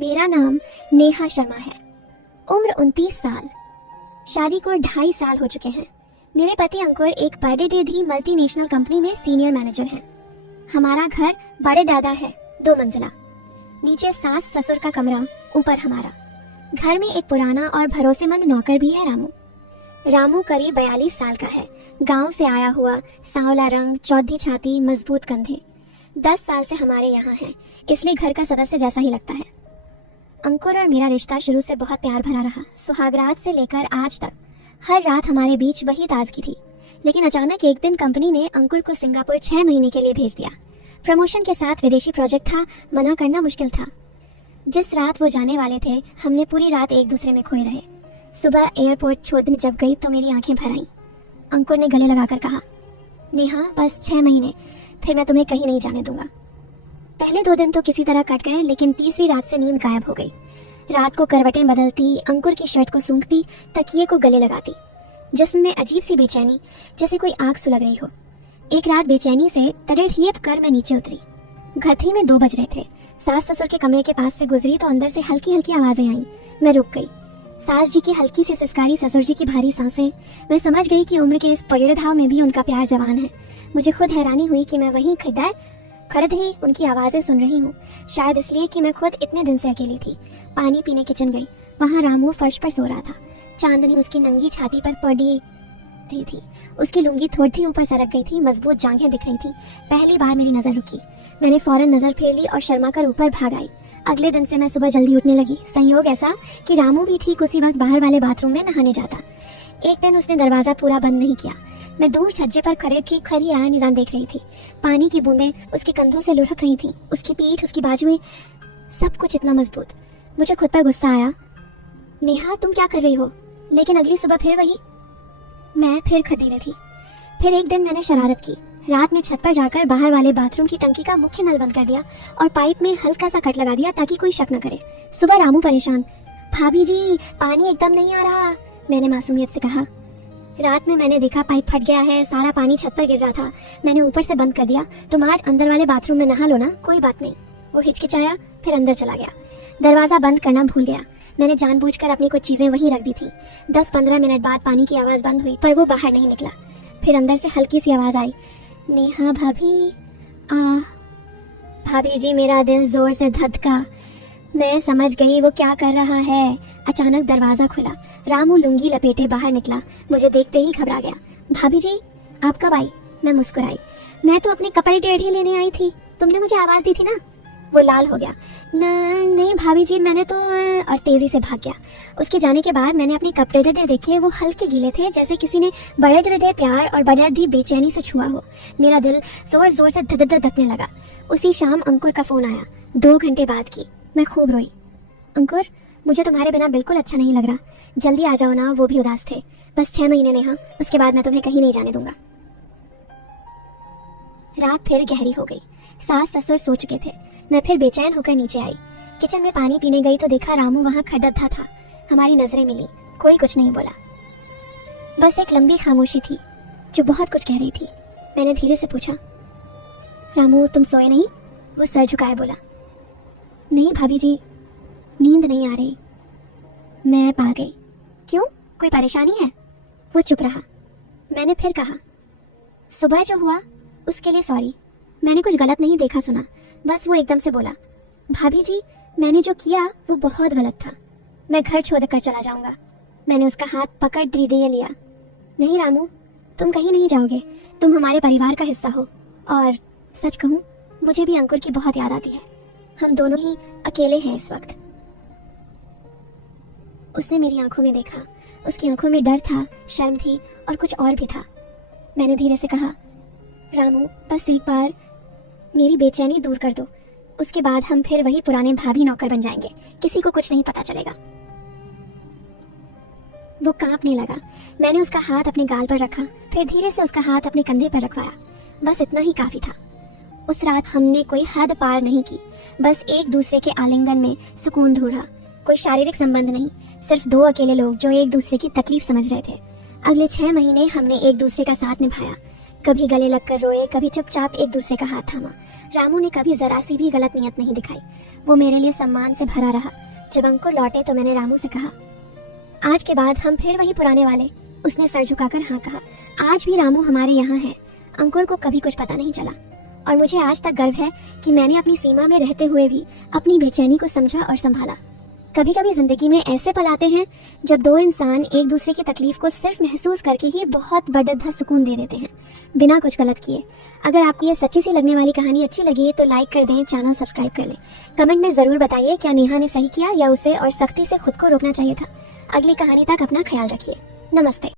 मेरा नाम नेहा शर्मा है। उम्र 29 साल। शादी को 2.5 साल हो चुके हैं। मेरे पति अंकुर एक बड़ी मल्टीनेशनल कंपनी में सीनियर मैनेजर हैं। हमारा घर बड़े दादा है, 2 मंजिला। नीचे सास ससुर का कमरा, ऊपर हमारा। घर में एक पुराना और भरोसेमंद नौकर भी है, रामू। रामू करीब 42 साल का है। गांव से आया हुआ, सांवला रंग, चौधी छाती, मजबूत कंधे। 10 साल से हमारे यहाँ है, इसलिए घर का सदस्य जैसा ही लगता है। अंकुर और मेरा रिश्ता शुरू से बहुत प्यार भरा रहा। सुहागरात से लेकर आज तक हर रात हमारे बीच वही ताजगी थी। लेकिन अचानक एक दिन कंपनी ने अंकुर को सिंगापुर 6 महीने के लिए भेज दिया। प्रमोशन के साथ विदेशी प्रोजेक्ट था, मना करना मुश्किल था। जिस रात वो जाने वाले थे, हमने पूरी रात एक दूसरे में खोए रहे। सुबह एयरपोर्ट छोड़ने जब गई तो मेरी आंखें भर आईं। अंकुर ने गले लगाकर कहा, नेहा बस 6 महीने, फिर मैं तुम्हें कहीं नहीं जाने दूंगा। पहले 2 दिन तो किसी तरह कट गए, लेकिन तीसरी रात से नींद गायब हो गई। रात को करवटें बदलती, अंकुर की शर्ट को सूंघती, तकिए को गले लगाती। जिस्म में अजीब सी बेचैनी, जैसे कोई आग सुलग रही हो। एक रात बेचैनी से तड़ेढ़ कर मैं नीचे उतरी। घथी में 2 बज रहे थे। सास ससुर के कमरे के पास से गुजरी तो अंदर से हल्की हल्की आवाजें आईं। मैं रुक गई। सास जी की हल्की सी सिसकारी, ससुर जी की भारी सांसें। मैं समझ गई कि उम्र के इस पड़ेढ़ में भी उनका प्यार जवान है। मुझे खुद हैरानी हुई कि मैं वहीं खड़े ही उनकी आवाजें सुन रही हूँ। शायद इसलिए कि मैं खुद इतने दिन से अकेली थी। पानी पीने किचन गई। वहाँ रामू फर्श पर सो रहा था। चांदनी उसकी नंगी छाती पर पड़ी रही थी। उसकी लुंगी थोड़ी ऊपर सरक गई थी, मजबूत जांघें दिख रही थी। पहली बार मेरी नजर रुकी। मैंने फौरन नजर फेर ली और शर्मा कर ऊपर भाग आई। अगले दिन से मैं सुबह जल्दी उठने लगी। संयोग ऐसा कि रामू भी ठीक उसी वक्त बाहर वाले बाथरूम में नहाने जाता। एक दिन उसने दरवाजा पूरा बंद नहीं किया। मैं दूर छज्जे पर खड़ी आया निजाम देख रही थी। पानी की बूंदें उसके कंधों से लुढ़क रही थी। उसकी पीठ, उसकी बाजुएं, सब कुछ इतना मजबूत। मुझे खुद पर गुस्सा आया। नेहा तुम क्या कर रही हो? लेकिन अगली सुबह फिर वही। मैं फिर खड़ी थी। फिर एक दिन मैंने शरारत की। रात में छत पर जाकर बाहर वाले बाथरूम की टंकी का मुख्य नल बंद कर दिया और पाइप में हल्का सा कट लगा दिया ताकि कोई शक न करे। सुबह रामू परेशान, भाभी जी पानी एकदम नहीं आ रहा। मैंने मासूमियत से कहा, रात में मैंने देखा पाइप फट गया है, सारा पानी छत पर गिर रहा था, मैंने ऊपर से बंद कर दिया। तुम आज अंदर वाले बाथरूम में नहा लो ना, कोई बात नहीं। वो हिचकिचाया, फिर अंदर चला गया। दरवाजा बंद करना भूल गया। मैंने जानबूझकर अपनी कुछ चीजें वहीं रख दी थी। 10-15 मिनट बाद पानी की आवाज बंद हुई, पर वो बाहर नहीं निकला। फिर अंदर से हल्की सी आवाज आई, नेहा भाभी। भाभी जी, मेरा दिल जोर से धधका। मैं समझ गई वो क्या कर रहा है। अचानक दरवाजा खुला। रामू लुंगी लपेटे बाहर निकला। मुझे देखते ही घबरा गया। भाभी जी आप कब आई? मैं मुस्कुराई। मैं तो अपने कपड़े टेढ़े लेने आई थी, तुमने मुझे आवाज दी थी ना। वो लाल हो गया। नहीं भाभी जी, मैंने तो, और तेजी से भाग गया। उसके जाने के बाद मैंने अपने कपड़े देखे, वो हल्के गीले थे, जैसे किसी ने बड़े हृदय प्यार और बड़े दी बेचैनी से छुआ हो। मेरा दिल जोर जोर से धड़कने लगा। उसी शाम अंकुर का फोन आया, 2 घंटे बाद की। मैं खूब रोई। अंकुर, मुझे तुम्हारे बिना बिल्कुल अच्छा नहीं लग रहा, जल्दी आ जाओ ना। वो भी उदास थे। बस 6 महीने नेहा, उसके बाद मैं तुम्हें कहीं नहीं जाने दूंगा। रात फिर गहरी हो गई। सास ससुर सो चुके थे। मैं फिर बेचैन होकर नीचे आई। किचन में पानी पीने गई तो देखा रामू वहां खड़ता था। हमारी नजरें मिली। कोई कुछ नहीं बोला, बस एक लंबी खामोशी थी जो बहुत कुछ कह रही थी। मैंने धीरे से पूछा, रामू तुम सोए नहीं? वो सर झुकाए बोला, नहीं भाभी जी, नींद नहीं आ रही। मैं पा गई। क्यों, कोई परेशानी है? वो चुप रहा। मैंने फिर कहा, सुबह जो हुआ उसके लिए सॉरी, मैंने कुछ गलत नहीं देखा सुना। बस वो एकदम से बोला, भाभी जी मैंने जो किया वो बहुत गलत था, मैं घर छोड़कर चला जाऊंगा। मैंने उसका हाथ पकड़ धीरे लिया। नहीं रामू, तुम कहीं नहीं जाओगे, तुम हमारे परिवार का हिस्सा हो। और सच कहूं, मुझे भी अंकुर की बहुत याद आती है। हम दोनों ही अकेले हैं इस वक्त। उसने मेरी आंखों में देखा। उसकी आंखों में डर था, शर्म थी और कुछ और भी था। मैंने धीरे से कहा, रामू बस एक बार मेरी बेचैनी दूर कर दो, उसके बाद हम फिर वही पुराने भाभी नौकर बन जाएंगे, किसी को कुछ नहीं पता चलेगा। वो कांपने लगा। मैंने उसका हाथ अपने गाल पर रखा, फिर धीरे से उसका हाथ अपने कंधे पर रखवाया। बस इतना ही काफी था। उस रात हमने कोई हद पार नहीं की, बस एक दूसरे के आलिंगन में सुकून ढूंढा। कोई शारीरिक संबंध नहीं, सिर्फ 2 अकेले लोग जो एक दूसरे की तकलीफ समझ रहे थे। अगले 6 महीने हमने एक दूसरे का साथ निभाया। कभी गले लगकर रोए, कभी चुपचाप एक दूसरे का हाथ थामा। रामू ने कभी जरा सी भी गलत नियत नहीं दिखाई। वो मेरे लिए सम्मान से भरा रहा। जब अंकुर लौटे तो मैंने रामू से कहा, आज के बाद हम फिर वही पुराने वाले। उसने सर झुकाकर हाँ कहा। आज भी रामू हमारे यहाँ है। अंकुर को कभी कुछ पता नहीं चला और मुझे आज तक गर्व है कि मैंने अपनी सीमा में रहते हुए भी अपनी बेचैनी को समझा और संभाला। कभी कभी जिंदगी में ऐसे पल आते हैं जब दो इंसान एक दूसरे की तकलीफ को सिर्फ महसूस करके ही बहुत बड़ा सुकून दे देते हैं, बिना कुछ गलत किए। अगर आपको ये सच्ची सी लगने वाली कहानी अच्छी लगी तो लाइक कर दें, चैनल सब्सक्राइब कर लें। कमेंट में ज़रूर बताइए क्या नेहा ने सही किया या उसे और सख्ती से खुद को रोकना चाहिए था। अगली कहानी तक अपना ख्याल रखिए। नमस्ते।